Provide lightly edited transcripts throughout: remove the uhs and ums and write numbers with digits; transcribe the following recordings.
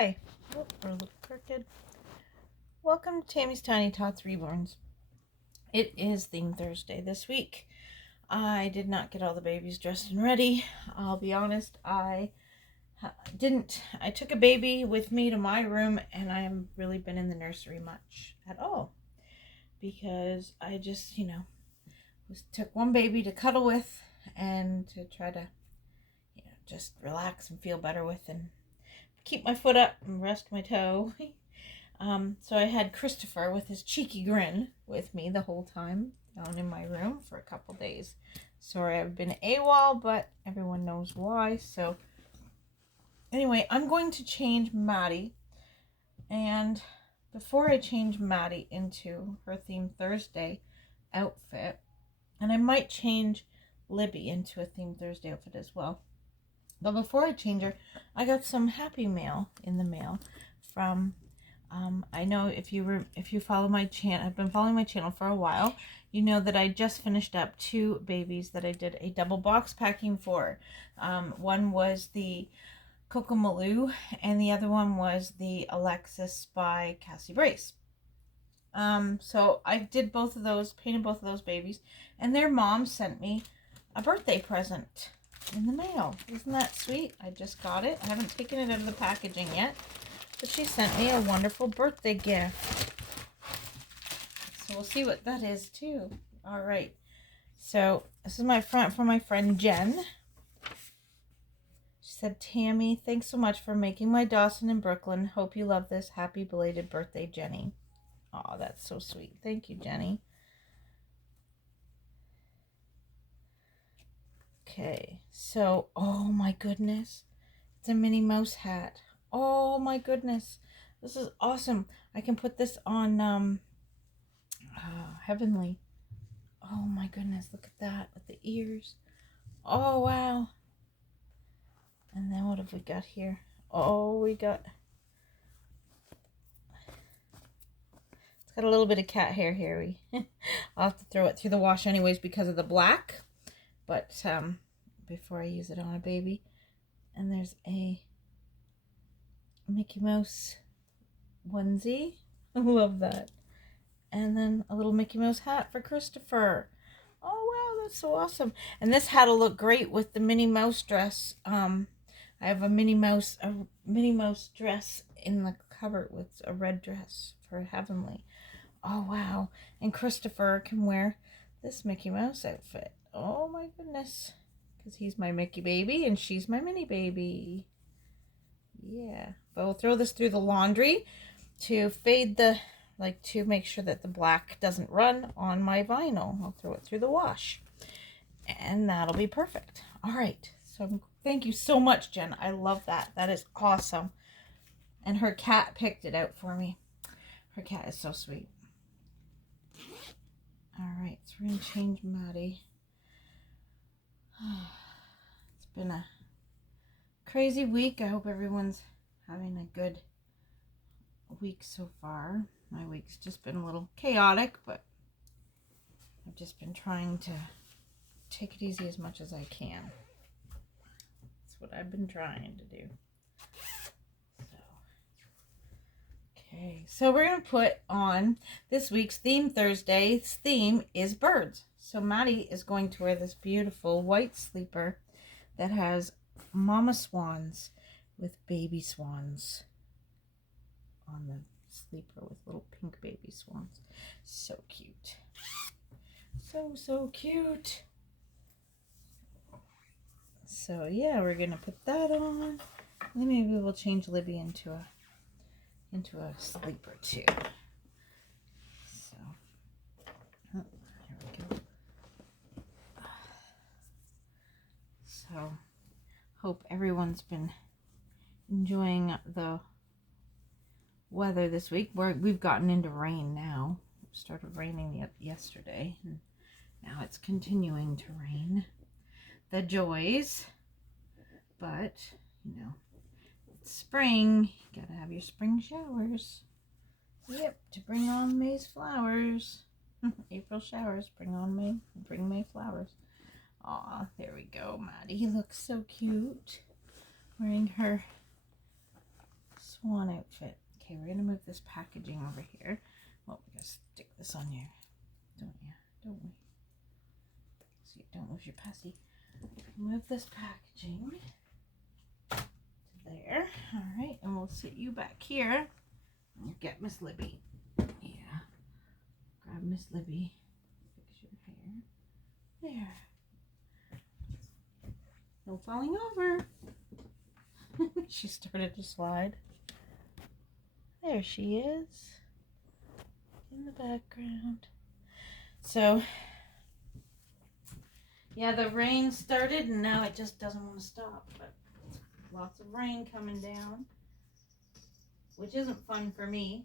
Hi. Oh, we're a little crooked. Welcome to Tammy's Tiny Tots Reborns. It is Theme Thursday this week. I did not get all the babies dressed and ready. I'll be honest, I didn't. I took a baby with me to my room and I haven't really been in the nursery much at all. Because I just, took one baby to cuddle with and to try to, just relax and feel better with and keep my foot up and rest my toe. So I had Christopher with his cheeky grin with me the whole time down in my room for a couple days. Sorry I've been AWOL, but everyone knows why. So anyway, I'm going to change Maddie. And before I change Maddie into her Theme Thursday outfit, and I might change Libby into a Theme Thursday outfit as well. But before I change her, I got some happy mail in the mail from I know if you follow my channel, I've been following my channel for a while, you know that I just finished up 2 babies that I did a double box packing for. One was the Coco Malou and the other one was the Alexis by Cassie Brace. So I did both of those, painted both of those babies, and their mom sent me a birthday present in the mail. Isn't that sweet? I just got it. I haven't taken it out of the packaging yet. But she sent me a wonderful birthday gift. So we'll see what that is too. All right. So this is from my friend Jen. She said, Tammy, thanks so much for making my Dawson in Brooklyn. Hope you love this. Happy belated birthday, Jenny. Oh, that's so sweet. Thank you, Jenny. Okay. So, oh my goodness. It's a Minnie Mouse hat. Oh my goodness. This is awesome. I can put this on Heavenly. Oh my goodness, look at that with the ears. Oh wow. And then what have we got here? Oh, it's got a little bit of cat hair here. I'll have to throw it through the wash anyways because of the black. But before I use it on a baby. And there's a Mickey Mouse onesie. I love that. And then a little Mickey Mouse hat for Christopher. Oh wow, that's so awesome. And this hat will look great with the Minnie Mouse dress. I have a Minnie Mouse dress in the cupboard with a red dress for Heavenly. Oh wow. And Christopher can wear this Mickey Mouse outfit. Oh my goodness. Because he's my Mickey baby and she's my Minnie baby. Yeah. But we'll throw this through the laundry to fade to make sure that the black doesn't run on my vinyl. I'll throw it through the wash. And that'll be perfect. All right. So thank you so much, Jen. I love that. That is awesome. And her cat picked it out for me. Her cat is so sweet. All right. So we're going to change Maddie. It's been a crazy week. I hope everyone's having a good week so far. My week's just been a little chaotic, but I've just been trying to take it easy as much as I can. That's what I've been trying to do. So we're going to put on this week's Theme Thursday's theme is birds. So Maddie is going to wear this beautiful white sleeper that has mama swans with baby swans on the sleeper with little pink baby swans. So cute. So cute. So yeah, we're gonna put that on. And then maybe we'll change Libby into a sleeper too. So here we go. So hope everyone's been enjoying the weather this week. We've gotten into rain now. It started raining yesterday, and now it's continuing to rain. The joys, but it's spring. You gotta have your spring showers. Yep, to bring on May's flowers. April showers bring May flowers. Aw, there we go. Maddie looks so cute wearing her swan outfit. Okay, we're gonna move this packaging over here. Well, we gotta stick this on here, don't you? Don't we? So you don't lose your passy. Move this packaging to there. All right, and we'll sit you back here. And we'll get Miss Libby. Yeah. Grab Miss Libby. Fix your hair. There. No falling over. She started to slide. There she is. In the background. So, yeah, the rain started and now it just doesn't want to stop. But lots of rain coming down, which isn't fun for me.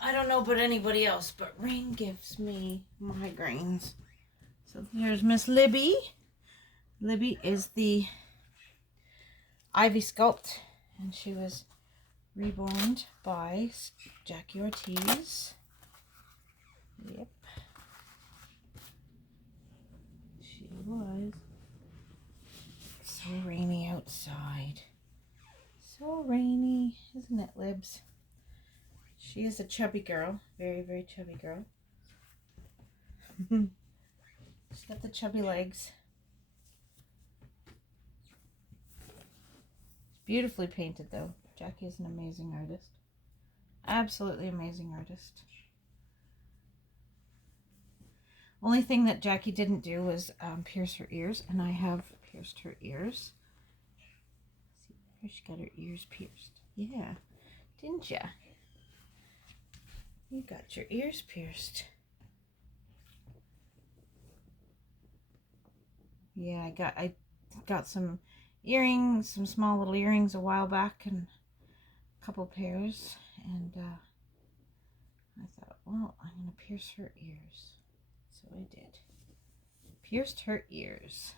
I don't know about anybody else, but rain gives me migraines. So here's Miss Libby. Libby is the Ivy Sculpt, and she was reborn by Jackie Ortiz. Yep. She was. So rainy outside. So rainy, isn't it, Libs? She is a chubby girl. Very, very chubby girl. She's got the chubby legs. Beautifully painted, though. Jackie is an amazing artist. Absolutely amazing artist. Only thing that Jackie didn't do was pierce her ears, and I have pierced her ears. See there, she got her ears pierced. Yeah, didn't ya? You got your ears pierced. Yeah, I got some earrings, some small little earrings a while back, and a couple pairs, and I thought, well, I'm gonna pierce her ears. So I did. Pierced her ears.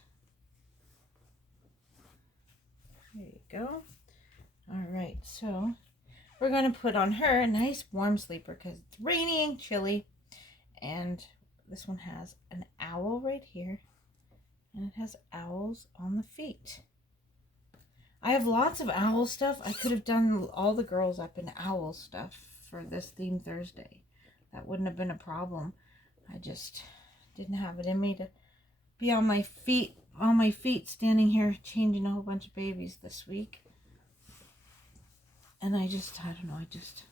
There you go. All right, so we're going to put on her a nice warm sleeper because it's rainy and chilly. And this one has an owl right here. And it has owls on the feet. I have lots of owl stuff. I could have done all the girls up in owl stuff for this theme Thursday. That wouldn't have been a problem. I just didn't have it in me to be on my feet, standing here changing a whole bunch of babies this week. And I don't know, I just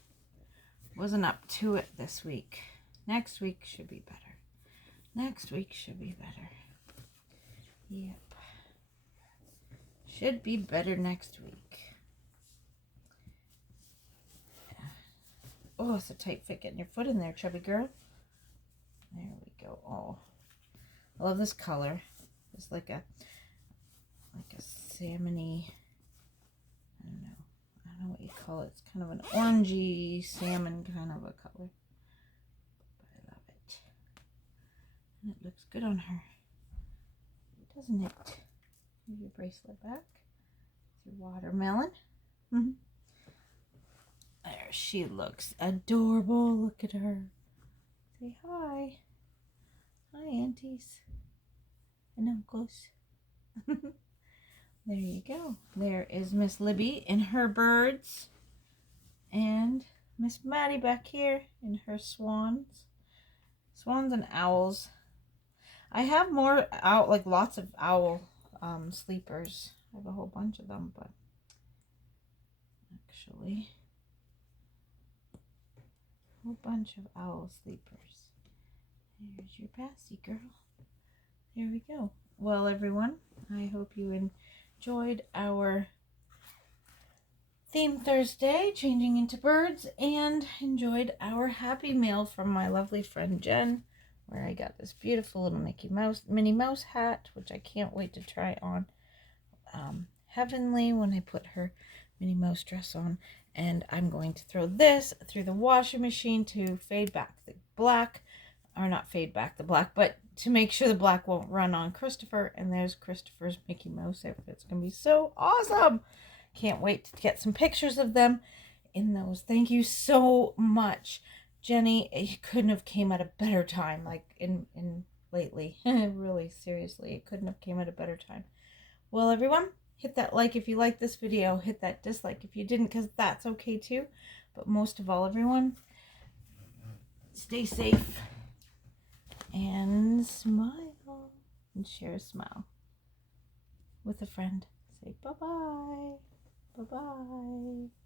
wasn't up to it this week. Next week should be better. Next week should be better. Yep. Should be better next week. Oh, it's a tight fit getting your foot in there, chubby girl. There we go. Oh, I love this color. It's like a salmony, I don't know what you call it. It's kind of an orangey salmon kind of a color. But I love it. And it looks good on her. Doesn't it? Move your bracelet back. It's your watermelon. There she looks adorable. Look at her. Say hi. Hi, aunties and uncles. There you go. There is Miss Libby in her birds. And Miss Maddie back here in her swans. Swans and owls. I have more lots of owl sleepers. I have a whole bunch of them, but actually a whole bunch of owl sleepers. There's your passy girl. There we go. Well, everyone, I hope you enjoyed our theme Thursday, changing into birds, and enjoyed our Happy Mail from my lovely friend Jen, where I got this beautiful little Minnie Mouse hat, which I can't wait to try on Heavenly when I put her Minnie Mouse dress on. And I'm going to throw this through the washing machine to fade back the black, or not fade back the black, but to make sure the black won't run on Christopher. And there's Christopher's Mickey Mouse outfit. It's going to be so awesome. Can't wait to get some pictures of them in those. Thank you so much, Jenny. It couldn't have came at a better time, like in lately. Really, seriously, it couldn't have came at a better time. Well, everyone, Hit that like if you like this video. Hit that dislike if you didn't, because that's okay too. But most of all, everyone, stay safe and smile and share a smile with a friend. Say bye-bye. Bye-bye.